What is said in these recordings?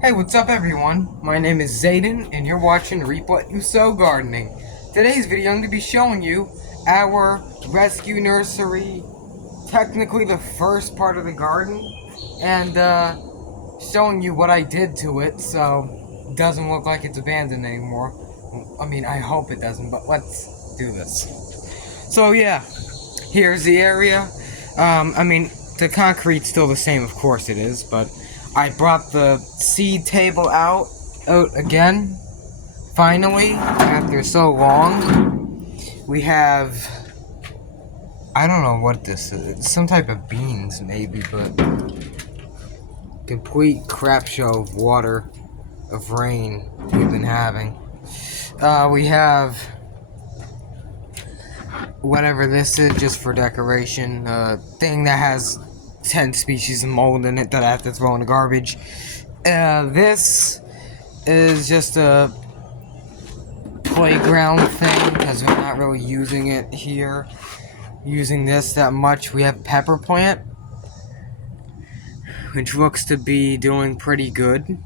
Hey, what's up everyone? My name is Zayden, and you're watching Reap What You Sow Gardening. Today's video, I'm going to be showing you our rescue nursery, technically the first part of the garden, and showing you what I did to it, so it doesn't look like it's abandoned anymore. I mean, I hope it doesn't, but let's do this. So yeah, here's the area. I mean, the concrete's still the same, of course it is, but I brought the seed table out again. Finally, after so long, we have, I don't know what this is. It's some type of beans, maybe, but complete crap show of water, of rain we've been having. We have whatever this is, just for decoration, thing that has 10 species of mold in it that I have to throw in the garbage. This is just a playground thing, because we're not really using it here, using this that much. We have pepper plant, which looks to be doing pretty good.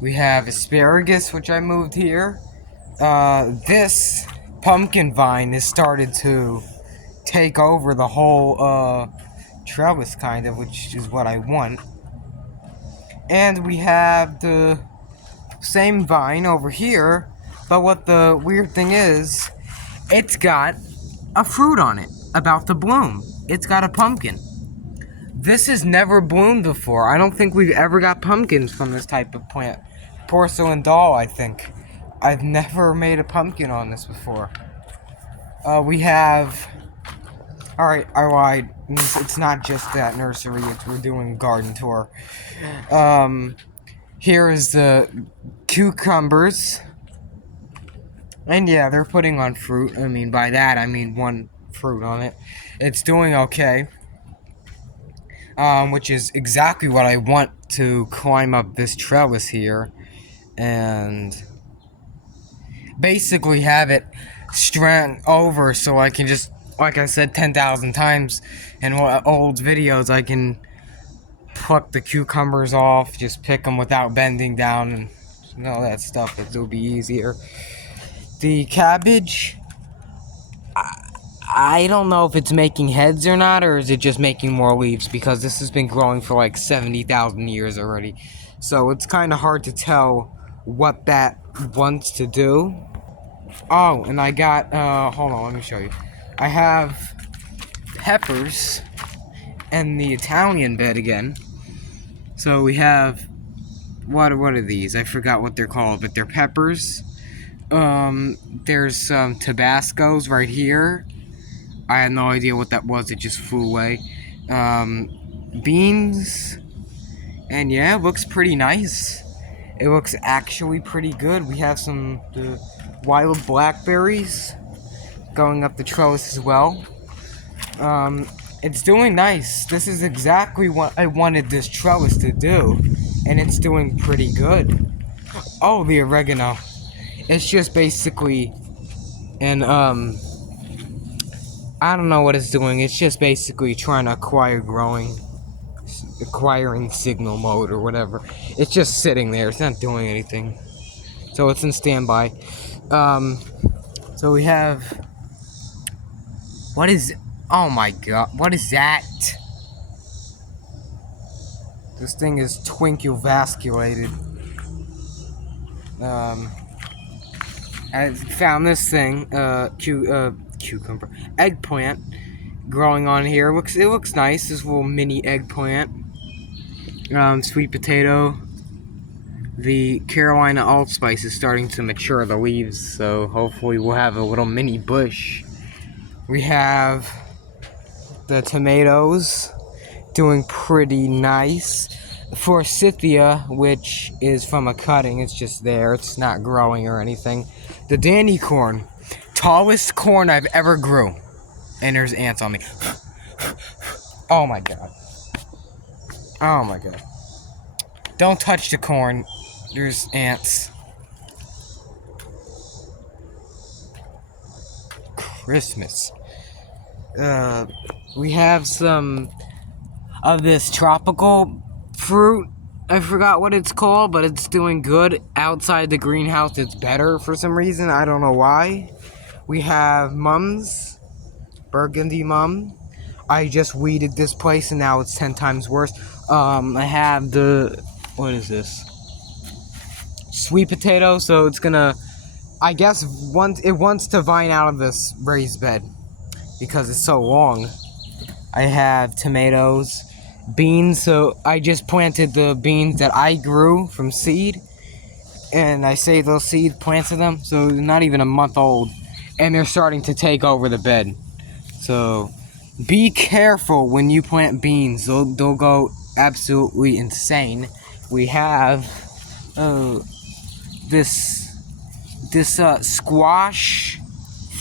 We have asparagus, which I moved here. This pumpkin vine has started to take over the whole trellis, kind of, which is what I want. And we have the same vine over here, but what the weird thing is, it's got a fruit on it, about to bloom. It's got a pumpkin. This has never bloomed before. I don't think we've ever got pumpkins from this type of plant. Porcelain doll, I think. I've never made a pumpkin on this before. We have... Alright, I lied. It's not just that nursery, we're doing a garden tour. Here is the cucumbers. And yeah, they're putting on fruit. I mean, by that, I mean one fruit on it. It's doing okay. Which is exactly what I want to climb up this trellis here. And basically have it strand over so I can just, like I said 10,000 times in old videos, I can pluck the cucumbers off, just pick them without bending down and all that stuff. It'll be easier. The cabbage, I don't know if it's making heads or not, or is it just making more leaves, because this has been growing for like 70,000 years already. So it's kind of hard to tell what that wants to do. Oh, and I got, hold on, let me show you. I have peppers and the Italian bed again. So we have, what are these? I forgot what they're called, but they're peppers. There's some Tabascos right here. I had no idea what that was, it just flew away. Beans. And yeah, it looks pretty nice. It looks actually pretty good. We have some wild blackberries going up the trellis as well. It's doing nice. This is exactly what I wanted this trellis to do, and it's doing pretty good. Oh, the oregano. It's just basically I don't know what it's doing. It's just basically trying to acquiring signal mode or whatever. It's just sitting there. It's not doing anything. So it's in standby. So we have... What is... Oh my god. What is that? This thing is twinkle-vasculated. I found this thing, cucumber, eggplant, growing on here. It looks nice. This little mini eggplant. Sweet potato. The Carolina allspice is starting to mature the leaves, so hopefully we'll have a little mini bush. We have the tomatoes doing pretty nice. Forsythia, which is from a cutting, it's just there, it's not growing or anything. The Danny corn, tallest corn I've ever grew. And there's ants on me. Oh my god. Oh my god. Don't touch the corn. There's ants. Christmas. We have some of this tropical fruit. I forgot what it's called, but it's doing good. Outside the greenhouse, it's better for some reason. I don't know why. We have mums, burgundy mum. I just weeded this place and now it's 10 times worse. I have the, what is this? Sweet potato, so it's gonna, I guess it wants to vine out of this raised bed because it's so long. I have tomatoes, beans, so I just planted the beans that I grew from seed, and I saved those seed, planted them, so they're not even a month old, and they're starting to take over the bed. So be careful when you plant beans, they'll go absolutely insane. We have this squash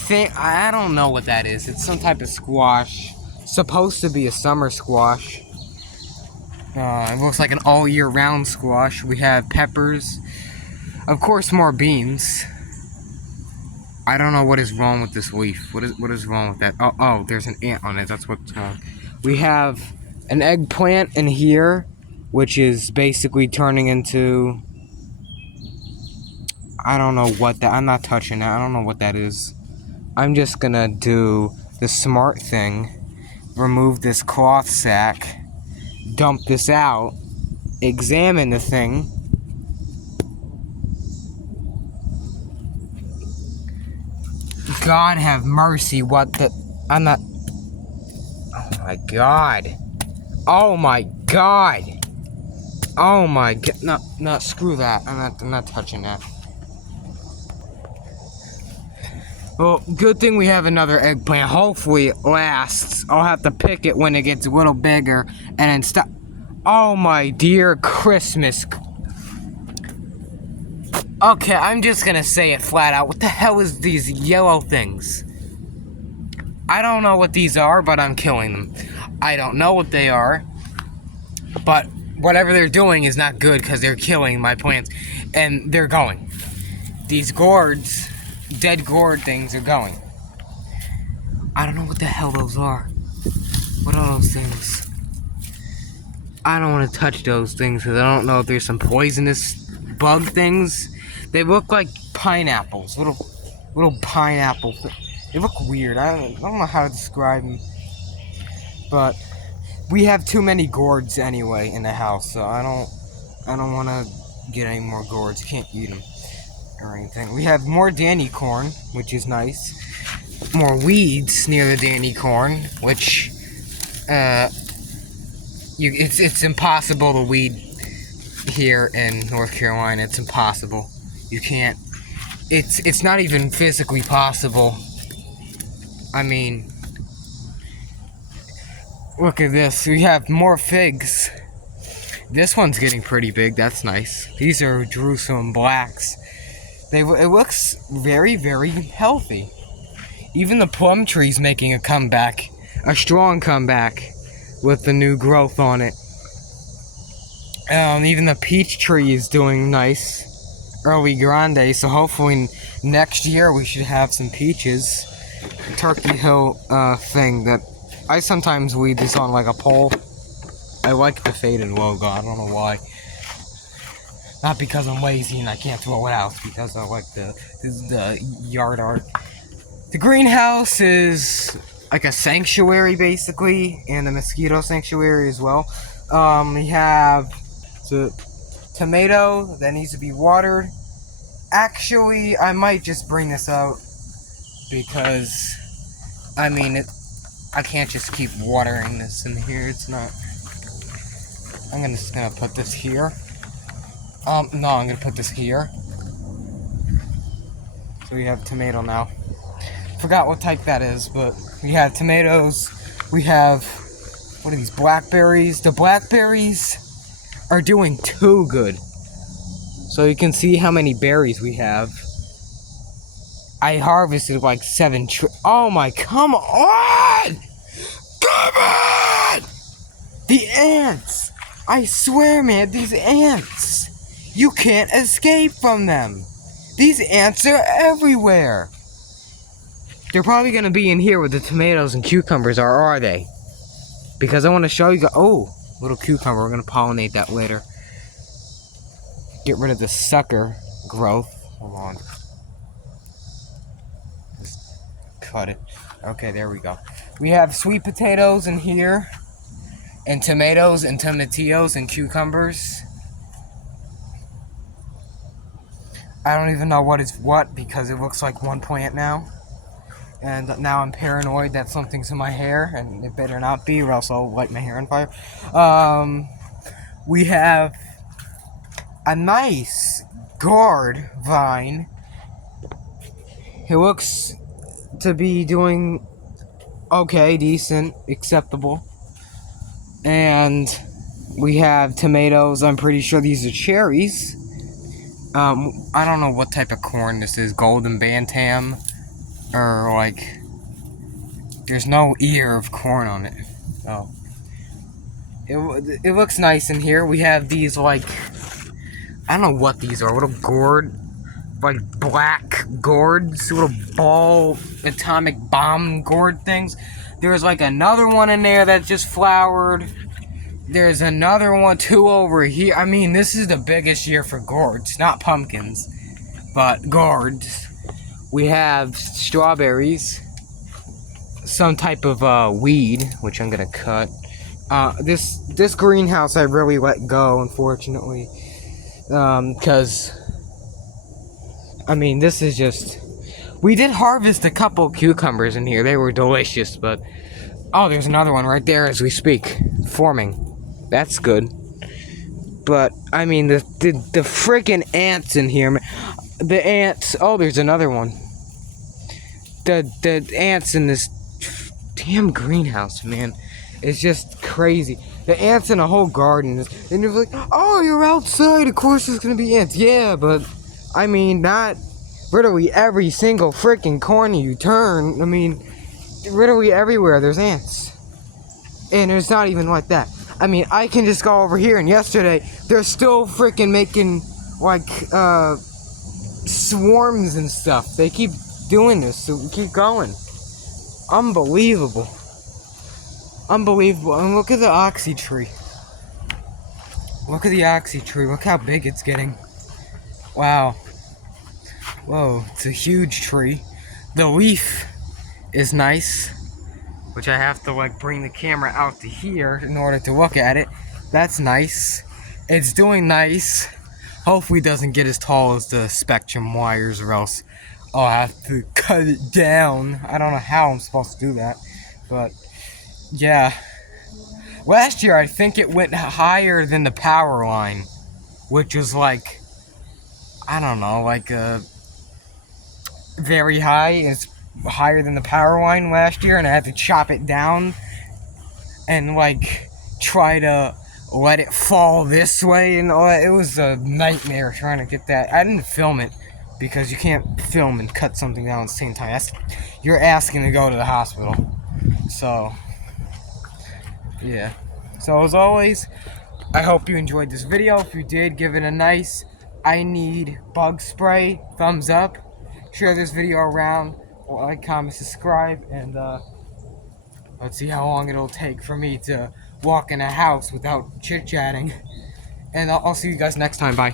thing. I don't know what that is. It's some type of squash. Supposed to be a summer squash. It looks like an all year round squash. We have peppers. Of course, more beans. I don't know what is wrong with this leaf. What is wrong with that? Oh, there's an ant on it. That's what's wrong. We have an eggplant in here, which is basically turning into, I don't know what that, I'm not touching that. I don't know what that is. I'm just gonna do the smart thing. Remove this cloth sack. Dump this out. Examine the thing. God have mercy, what the, I'm not, oh my God. Oh my God. Oh my God, no, screw that. I'm not touching that. Well, good thing we have another eggplant. Hopefully it lasts. I'll have to pick it when it gets a little bigger and then stop. Oh my dear Christmas. Okay, I'm just gonna say it flat out. What the hell is these yellow things? I don't know what these are, but I'm killing them. I don't know what they are, but whatever they're doing is not good because they're killing my plants. And they're going. These gourds, dead gourd things are going. I don't know what the hell those are. What are those things? I don't want to touch those things because I don't know if there's some poisonous bug things. They look like pineapples, little pineapple. They look weird. I don't know how to describe them. But we have too many gourds anyway in the house, so I don't want to get any more gourds. Can't eat them or anything. We have more Danny corn, which is nice. More weeds near the Danny corn, which it's impossible to weed here in North Carolina. It's impossible. You can't. It's not even physically possible. I mean, look at this. We have more figs. This one's getting pretty big. That's nice. These are Jerusalem blacks. It looks very, very healthy. Even the plum tree's making a comeback. A strong comeback with the new growth on it. Even the peach tree is doing nice. Early grande, so hopefully next year we should have some peaches. Turkey Hill thing that I sometimes weed this on like a pole. I like the faded logo, I don't know why. Not because I'm lazy and I can't throw it out, it's because I like the yard art. The greenhouse is like a sanctuary basically, and a mosquito sanctuary as well. We have the tomato that needs to be watered. Actually, I might just bring this out because, I mean, I can't just keep watering this in here. It's not. I'm just gonna put this here. No, I'm gonna put this here. So we have tomato now. Forgot what type that is, but we have tomatoes. We have, what are these, blackberries? The blackberries are doing too good. So you can see how many berries we have. I harvested like 7 oh my, come on! Come on! The ants! I swear, man, these ants! You can't escape from them! These ants are everywhere! They're probably gonna be in here where the tomatoes and cucumbers are they? Because I want to show you guys. Oh, little cucumber. We're gonna pollinate that later. get rid of the sucker growth. Hold on. Just cut it. Okay, there we go. We have sweet potatoes in here, and tomatoes, and tomatillos, and cucumbers. I don't even know what is what because it looks like one plant now. And now I'm paranoid that something's in my hair, and it better not be, or else I'll light my hair on fire. We have a nice gourd vine. It looks to be doing okay, decent, acceptable. And we have tomatoes. I'm pretty sure these are cherries. I don't know what type of corn this is, golden bantam, or like, there's no ear of corn on it. Oh, it looks nice in here. We have these, like, I don't know what these are, little gourd, like black gourds, little ball atomic bomb gourd things. There's like another one in there that just flowered. There's another one, too, over here. I mean, this is the biggest year for gourds. Not pumpkins, but gourds. We have strawberries. Some type of weed, which I'm going to cut. This greenhouse I really let go, unfortunately. Because, I mean, this is just... We did harvest a couple cucumbers in here. They were delicious, but... Oh, there's another one right there as we speak. Forming. That's good. But, I mean, the freaking ants in here. The ants... Oh, there's another one. The ants in this damn greenhouse, man. It's just crazy. The ants in a whole garden. And you're like, oh, you're outside. Of course there's going to be ants. Yeah, but, I mean, not literally every single freaking corner you turn. I mean, literally everywhere there's ants. And it's not even like that. I mean, I can just go over here, and yesterday, they're still freaking making, like, swarms and stuff. They keep doing this, so we keep going. Unbelievable. Unbelievable. And look at the oxy tree. Look at the oxy tree. Look how big it's getting. Wow. Whoa, it's a huge tree. The leaf is nice, which I have to, like, bring the camera out to here in order to look at it. That's nice. It's doing nice. Hopefully it doesn't get as tall as the spectrum wires, or else I'll have to cut it down. I don't know how I'm supposed to do that, but yeah. Last year I think it went higher than the power line, which was like, I don't know, like very high. It's higher than the power line last year, and I had to chop it down and like try to let it fall this way, and all that. It was a nightmare trying to get that. I didn't film it because you can't film and cut something down at the same time. You're asking to go to the hospital. So yeah. So as always, I hope you enjoyed this video. If you did, give it a nice I need bug spray thumbs up. Share this video around. Like, comment, subscribe, and let's see how long it'll take for me to walk in a house without chit-chatting. And I'll see you guys next time. Bye.